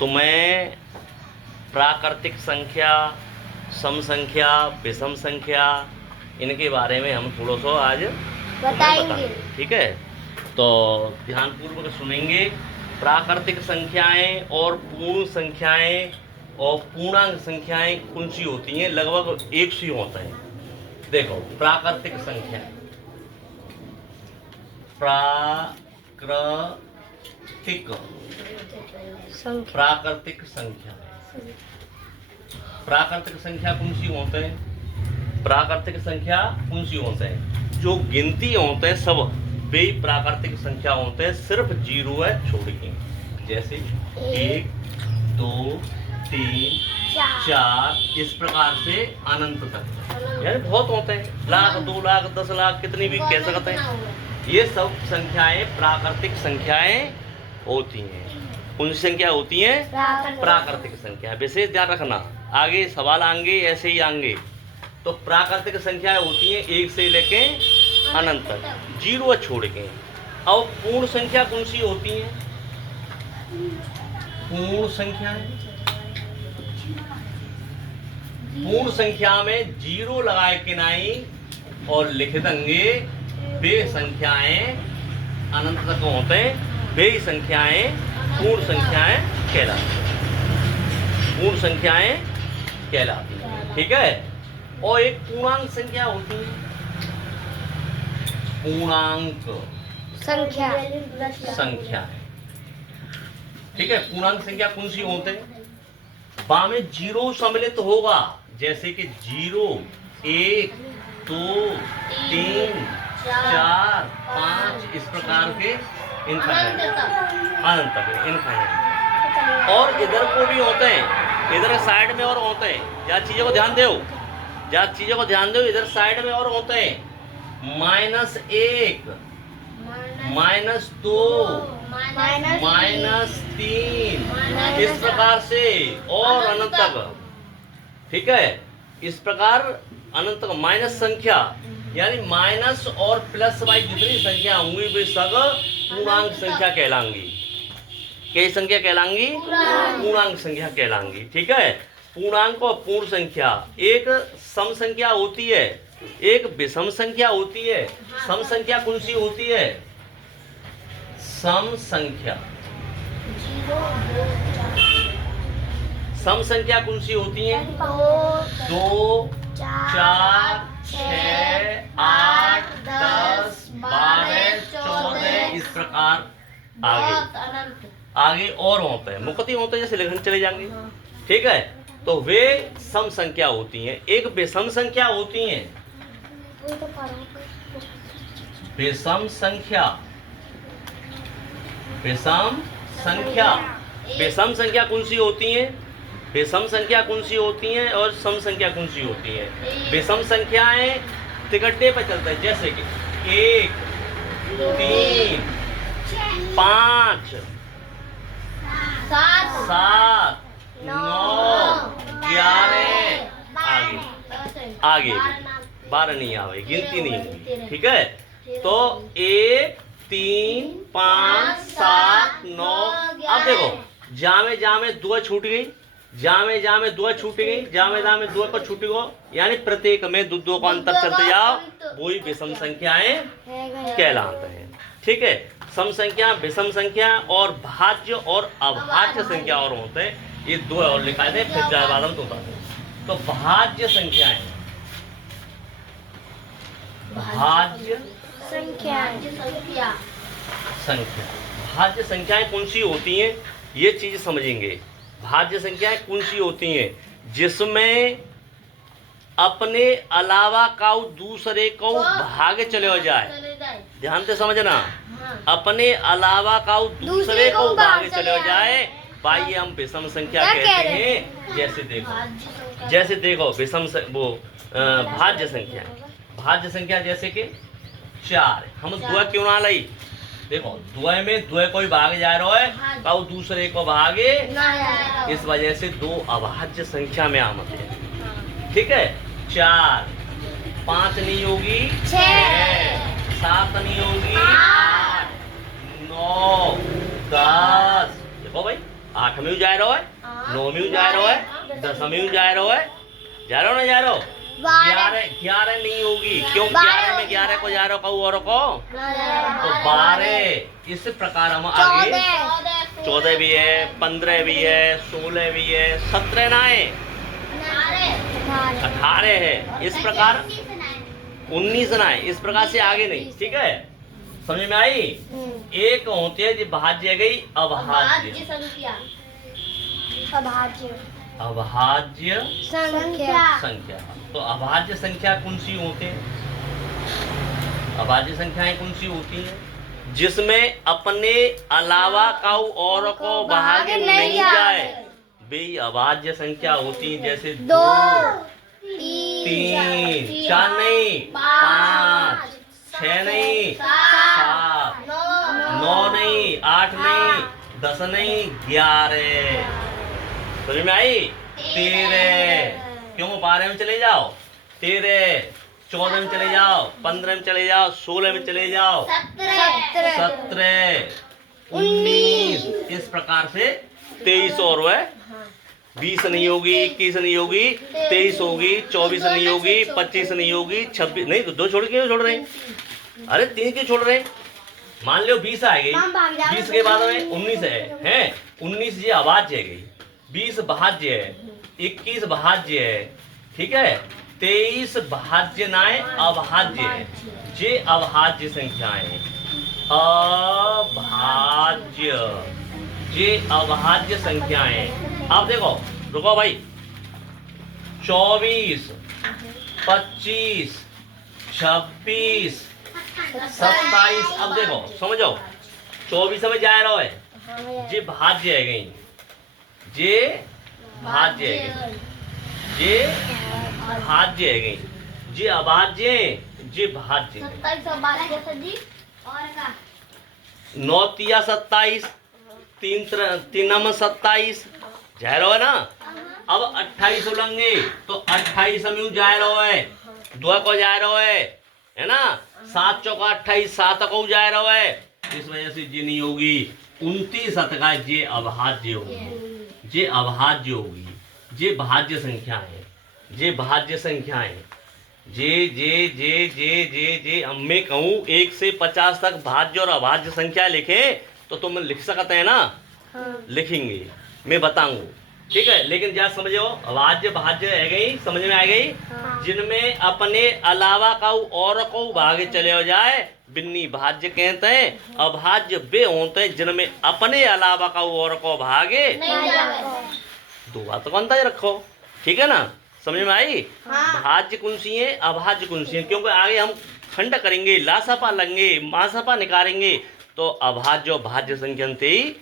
तुम्हें प्राकृतिक संख्या, सम संख्या, विषम संख्या, इनके बारे में हम थोड़ा सा आज बताएंगे। ठीक है, तो ध्यानपूर्वक सुनेंगे। प्राकृतिक संख्याएं और पूर्ण संख्याएं और पूर्णांक संख्याएं कौन सी होती हैं? लगभग एक सी होता है। देखो, प्राकृतिक संख्या, प्राकृतिक संख्या, प्राकृतिक संख्या कौन सी होते हैं? प्राकृतिक संख्या कौन सी होते हैं? जो गिनती होते हैं सब वे प्राकृतिक संख्या होते हैं, सिर्फ जीरो है छोड़ के। जैसे 1, 2, 3, 4, इस प्रकार से अनंत तक, यानी बहुत होते हैं, लाख, 2 लाख, 10 लाख, कितनी भी कह सकते हैं। ये सब संख्याएं प्राकृतिक संख्याएं होती हैं। कौन सी संख्या होती हैं? प्राकृतिक संख्या। विशेष ध्यान रखना, आगे सवाल आएंगे ऐसे ही आएंगे। तो प्राकृतिक संख्याएं होती हैं 1 से लेके अनंत तक, जीरो छोड़ के। और पूर्ण संख्या कौन सी होती है? पूर्ण संख्याएं, पूर्ण संख्या में जीरो लगाए के नहीं और लिख देंगे, वे संख्याएं अनंत तक होते हैं, वे संख्याएं पूर्ण संख्याएं कहलाती हैं। पूर्ण संख्याएं कहलाती हैं। ठीक है। और एक पूर्णांक संख्या होती है, पूर्णांक संख्या। ठीक है, पूर्णांक संख्या कौन सी होते हैं? बा में जीरो सम्मिलित होगा, जैसे कि 0, 1, 2, 3, 4, 5, इस प्रकार के इनफाइनाइट, अनंत तक इनफाइनाइट। और इधर को भी होते हैं, इधर साइड में और होते हैं। ज्यादा चीजों को ध्यान दो, ज्यादा चीजों को ध्यान दो। इधर साइड में और होते हैं, -1, -2, -3, इस प्रकार से और अनंत तक। ठीक है, इस प्रकार अनंत तक। माइनस संख्या यानी माइनस और प्लस वाली जितनी संख्या होंगी वे सब पूर्णांक संख्या कहलाएंगी। कई संख्या कहलाएंगी? पूर्णांक संख्या कहलाएंगी। ठीक है, पूर्णांक और पूर्ण संख्या, एक सम संख्या होती है, एक विषम संख्या होती है। सम संख्या कौन सी होती है? सम संख्या, सम संख्या कौन सी होती है? 2, 4, 6, 8, 10, 12, 14, इस प्रकार आगे और होते हैं, मुक्ति होते हैं, जैसे लिखने चले जाएंगे। ठीक है, तो वे सम संख्या होती हैं। एक विषम संख्या होती है, विषम संख्या, विषम संख्या। विषम संख्या कौन सी होती है? विषम संख्या कौन सी होती हैं और सम संख्या कौन सी होती है? विषम संख्याएं तिकड़े पर चलते हैं, जैसे कि 1, 3, 5, 7, 9, 11, आगे 12 नहीं आवे, गिनती नहीं होगी। ठीक है, तो 1, 3, 5, 7, 9। अब देखो, जामे जामे 2 छूट गई, जामे जामे 2 छूट गई, जामे जामे 2 को छूट गो, यानी प्रत्येक में 2 का अंतर चलते जाओ, वही विषम संख्याएं कहलाते हैं। ठीक है, सम संख्या, विषम संख्या और भाज्य और अभाज्य संख्या और होते हैं। ये 2 और लिखा है, फिर ज्यादा तो बता दें। तो भाज्य संख्याएं, भाज्य संख्या, भाज्य संख्याएं कौन सी होती हैं? ये चीज समझेंगे। भाज्य संख्याएं कौन सी होती हैं? जिसमें अपने अलावा का दूसरे को भागे चले जाए। ध्यान से समझना, अपने अलावा का दूसरे को भागे चले जाए, भाई हम विषम संख्या कहते हैं। जैसे देखो विषम भाज्य संख्या, भाज्य संख्या जैसे कि 4, हम 2 क्यों ना लाई? देखो, 2 में 2 कोई भाग जा रहा है, तो दूसरे को भागे, इस वजह से 2 अभाज्य संख्या में आमत है। ठीक है, 4, 5 नहीं होगी, 6, 7 नहीं होगी, 8, 9, 10। देखो भाई, 8वीं जा रहा है, 9वीं जा रहा है, 10वीं जा रहा है, जा रहा हो ना जा रहा हो? 11 नहीं होगी, क्यों? 11 में 11 को जा रहा हो, कहूँ और को तो 12। इस प्रकार हम आगे 14 भी है, 15 भी है, 16 भी है, 17 ना है, 18 है, इस प्रकार 19 ना है, इस प्रकार से आगे नहीं। ठीक है, समझ में आई? एक होती है जो भाज्य गई अभाज्य अभाज्य संख्या। तो अभाज्य संख्या कौन सी होते हैं? अभाज्य संख्याएं कौन सी होती हैं? जिसमें अपने अलावा का और को भागे नहीं जाए, वे अभाज्य संख्या होती हैं। जैसे 2, 3, 4 नहीं, 5, 6 नहीं, 7, 9 नहीं, 8 नहीं, 10 नहीं, 11। समझ में आई? 13। क्यों? 12 में चले जाओ, 13, 14 में चले जाओ, 15 में चले जाओ, 16 में चले जाओ, 17, 19। इस प्रकार से 23 और है, 20 नहीं होगी, 21 नहीं होगी, 23 होगी, 24 नहीं होगी, 25 नहीं होगी, 26 नहीं। तो 2 छोड़ के छोड़ रहे हैं? अरे 3 क्यों छोड़ रहे हैं? मान लो 20 आ गई, 20 के बाद में 19 है 19 ये अभाज्य है गई, 20 भाज्य है, 21 भाज्य है। ठीक है, 23 भाज्य नाए अभाज्य है। ये अभाज्य संख्याएं, अभाज्य, ये अभाज्य संख्याएं। आप देखो, रुको भाई, 24, 25, 26, 27। अब देखो, समझो, 24 में जा रहा है, ये भाज्य है गई, ये भाज्य है, ये भाज्य है गई, ये अभाज्य, ये भाज्य है। 9 तिया 27, 3 में 27 जा रहा है ना। अब 28 उलंगे तो 28 में जा रहा है, 2 को जा रहा है ना। 7 चौका 28, 7 को जा रहा है, इस वजह से ये नहीं होगी। 29 का ये अभाज्य होगी, ये अभाज्य होगी, ये भाज्य संख्या है, ये भाज्य संख्याएं। जे अब मैं कहूँ 1 से 50 तक भाज्य और अभाज्य संख्या लिखे तो तुम लिख सकते हैं ना। लिखेंगे, मैं बताऊंगा। ठीक है, लेकिन क्या समझो, अभाज्य भाज्य है गई, समझ में आ गई। जिनमें अपने अलावा का और को भागे चले हो जाए, बिन्नी भाज्य कहते हैं। अभाज्य वे होते हैं जिनमें अपने अलावा का और को भागे दो बात को अंदाज रखो। ठीक है ना, समझ में आई। भाज्य कौन सी है, अभाज्य कौन सी है, क्योंकि आगे हम खंड करेंगे, लासपा लेंगे, मासपा निकालेंगे, तो अभाज्य और भाज्य संख्या से ही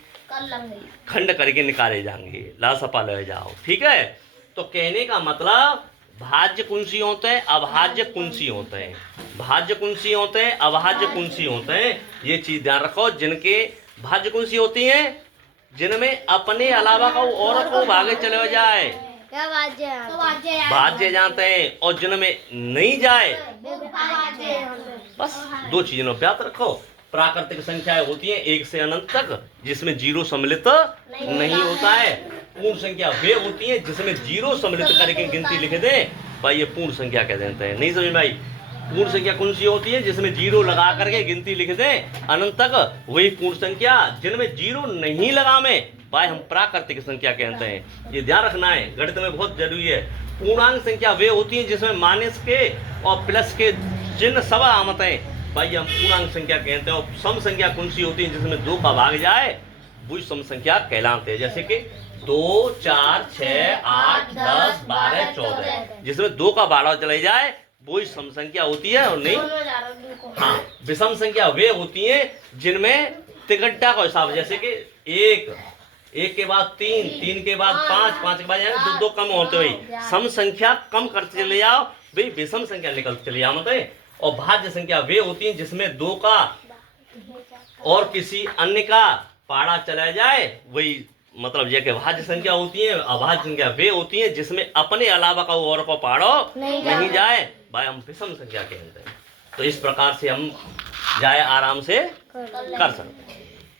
खंड करके निकाले जाएंगे, लासपा ले जाओ। ठीक है, तो कहने का मतलब भाज्य कुंसी होते हैं, अभाज्य कुंसी होते हैं। भाज्य कुंसी होते हैं, अभाज्य कुंसी होते हैं। ये चीज ध्यान रखो। जिनके भाज्य कुंसी होती हैं जिनमें अपने अलावा का और को भागे चले हो जाए, भाज्य जानते हैं, और जिनमें नहीं जाए, बस 2 चीजों को याद रखो। प्राकृतिक संख्याएं होती हैं 1 से अनंत तक, जिसमें 0 सम्मिलित नहीं होता है। पूर्ण संख्या वे होती हैं जिसमें 0 सम्मिलित करके गिनती लिख दें, भाई ये पूर्ण संख्या कह देते हैं। नहीं समझ में आई। पूर्ण संख्या कौन सी होती है, जिसमें 0 लगा करके गिनती लिख दें अनंत तक, वही पूर्ण संख्या। जिनमें 0 नहीं लगावे, भाई हम प्राकृतिक संख्या कहते हैं। ये ध्यान रखना है, गणित में बहुत जरूरी है। पूर्णांक संख्या वे होती है जिसमें माइनस के और प्लस के चिन्ह सब आमत हैं, भाई हम पूर्णांक संख्या कहते हैं। और सम संख्या कौन सी होती है, जिसमें 2 का भाग जाए, वो सम संख्या कहलाते हैं। जैसे कि 2, 4, 6, 8, 10, 12, 14, जिसमें 2 का भाड़ा चले जाए, वो सम संख्या होती है। और नहीं, हाँ, विषम संख्या वे होती हैं जिनमें तिगड्डा का हिसाब, जैसे कि 1 के बाद 3, 3 के बाद 5, 5 के बाद 2 कम होते हुए सम संख्या कम करते चले जाओ, भाई विषम संख्या निकलते चले जाओ। मतलब, और भाज्य संख्या वे होती हैं जिसमें 2 का और किसी अन्य का पाड़ा चला जाए, वही मतलब ये कि भाज्य संख्या होती है। अभाज्य संख्या वे होती हैं जिसमें अपने अलावा का और को पाड़ो नहीं जाए, भाई हम विषम संख्या कहते हैं। तो इस प्रकार से हम जाए आराम से कर सकते हैं।